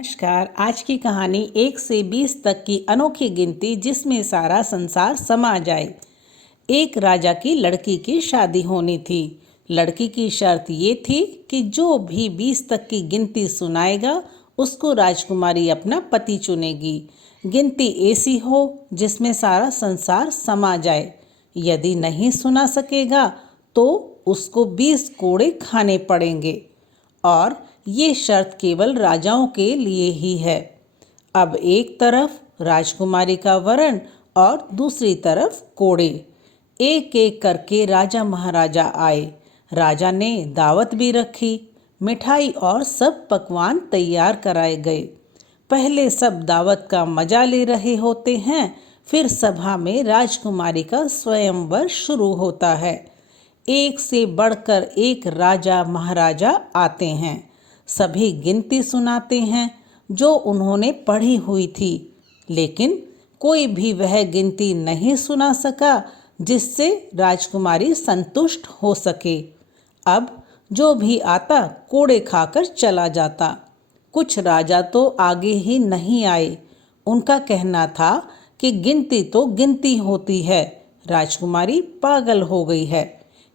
नमस्कार। आज की कहानी 1 से 20 तक की अनोखी गिनती जिसमें सारा संसार समा जाए। एक राजा की लड़की की शादी होनी थी। लड़की की शर्त ये थी कि जो भी 20 तक की गिनती सुनाएगा उसको राजकुमारी अपना पति चुनेगी। गिनती ऐसी हो जिसमें सारा संसार समा जाए। यदि नहीं सुना सकेगा तो उसको 20 कोड़े खाने पड़ेंगे और ये शर्त केवल राजाओं के लिए ही है। अब एक तरफ राजकुमारी का वरण और दूसरी तरफ कोड़े। एक एक करके राजा महाराजा आए। राजा ने दावत भी रखी। मिठाई और सब पकवान तैयार कराए गए। पहले सब दावत का मजा ले रहे होते हैं, फिर सभा में राजकुमारी का स्वयंवर शुरू होता है। एक से बढ़कर एक राजा महाराजा आते हैं। सभी गिनती सुनाते हैं जो उन्होंने पढ़ी हुई थी, लेकिन कोई भी वह गिनती नहीं सुना सका जिससे राजकुमारी संतुष्ट हो सके। अब जो भी आता कोड़े खाकर चला जाता। कुछ राजा तो आगे ही नहीं आए। उनका कहना था कि गिनती तो गिनती होती है, राजकुमारी पागल हो गई है।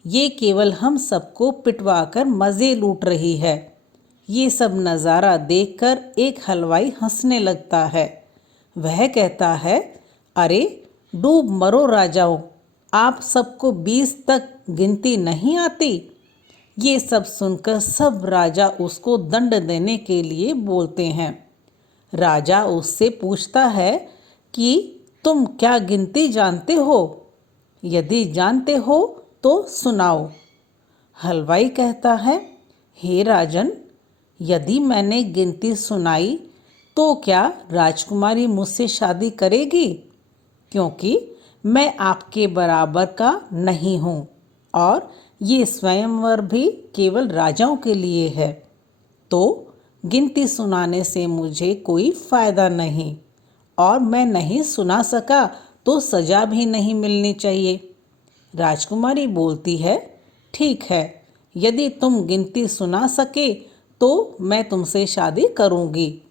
ये केवल हम सबको पिटवाकर मज़े लूट रही है। ये सब नज़ारा देखकर एक हलवाई हंसने लगता है। वह कहता है, अरे डूब मरो राजाओं, आप सबको 20 तक गिनती नहीं आती। ये सब सुनकर सब राजा उसको दंड देने के लिए बोलते हैं। राजा उससे पूछता है कि तुम क्या गिनती जानते हो? यदि जानते हो तो सुनाओ। हलवाई कहता है, हे राजन, यदि मैंने गिनती सुनाई तो क्या राजकुमारी मुझसे शादी करेगी? क्योंकि मैं आपके बराबर का नहीं हूँ और ये स्वयंवर भी केवल राजाओं के लिए है। तो गिनती सुनाने से मुझे कोई फ़ायदा नहीं और मैं नहीं सुना सका तो सज़ा भी नहीं मिलनी चाहिए। राजकुमारी बोलती है, ठीक है, यदि तुम गिनती सुना सके तो मैं तुमसे शादी करूंगी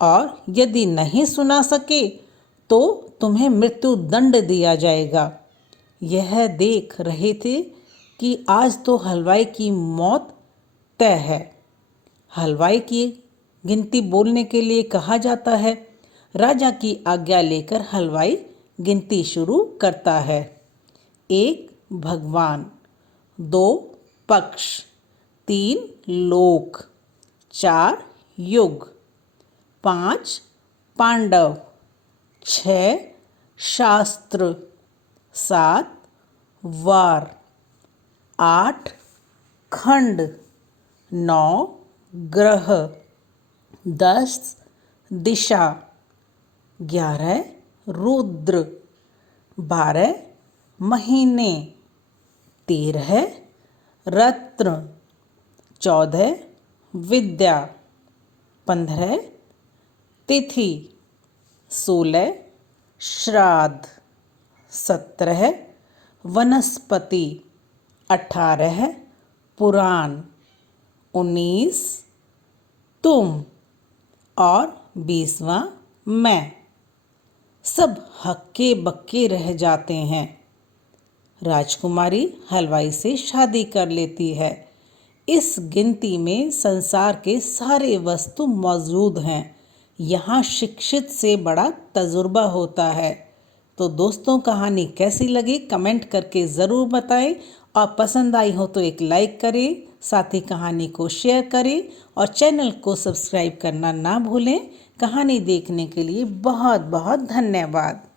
और यदि नहीं सुना सके तो तुम्हें मृत्यु दंड दिया जाएगा। यह देख रहे थे कि आज तो हलवाई की मौत तय है। हलवाई की गिनती बोलने के लिए कहा जाता है। राजा की आज्ञा लेकर हलवाई गिनती शुरू करता है। 1 भगवान, 2 पक्ष, 3 लोक, 4 युग, 5 पांडव, 6 शास्त्र, 7 वार, 8 खंड, 9 ग्रह, 10 दिशा, 11 रुद्र, 12 महीने, 13 रत्न, 14 विद्या, 15 तिथि, 16 श्राद्ध, 17 वनस्पति, 18 पुराण, 19 तुम और 20वां मैं। सब हक्के बक्के रह जाते हैं। राजकुमारी हलवाई से शादी कर लेती है। इस गिनती में संसार के सारे वस्तु मौजूद हैं। यहाँ शिक्षित से बड़ा तजुर्बा होता है। तो दोस्तों, कहानी कैसी लगी कमेंट करके ज़रूर बताएं और पसंद आई हो तो एक लाइक करें, साथ ही कहानी को शेयर करें और चैनल को सब्सक्राइब करना ना भूलें। कहानी देखने के लिए बहुत बहुत धन्यवाद।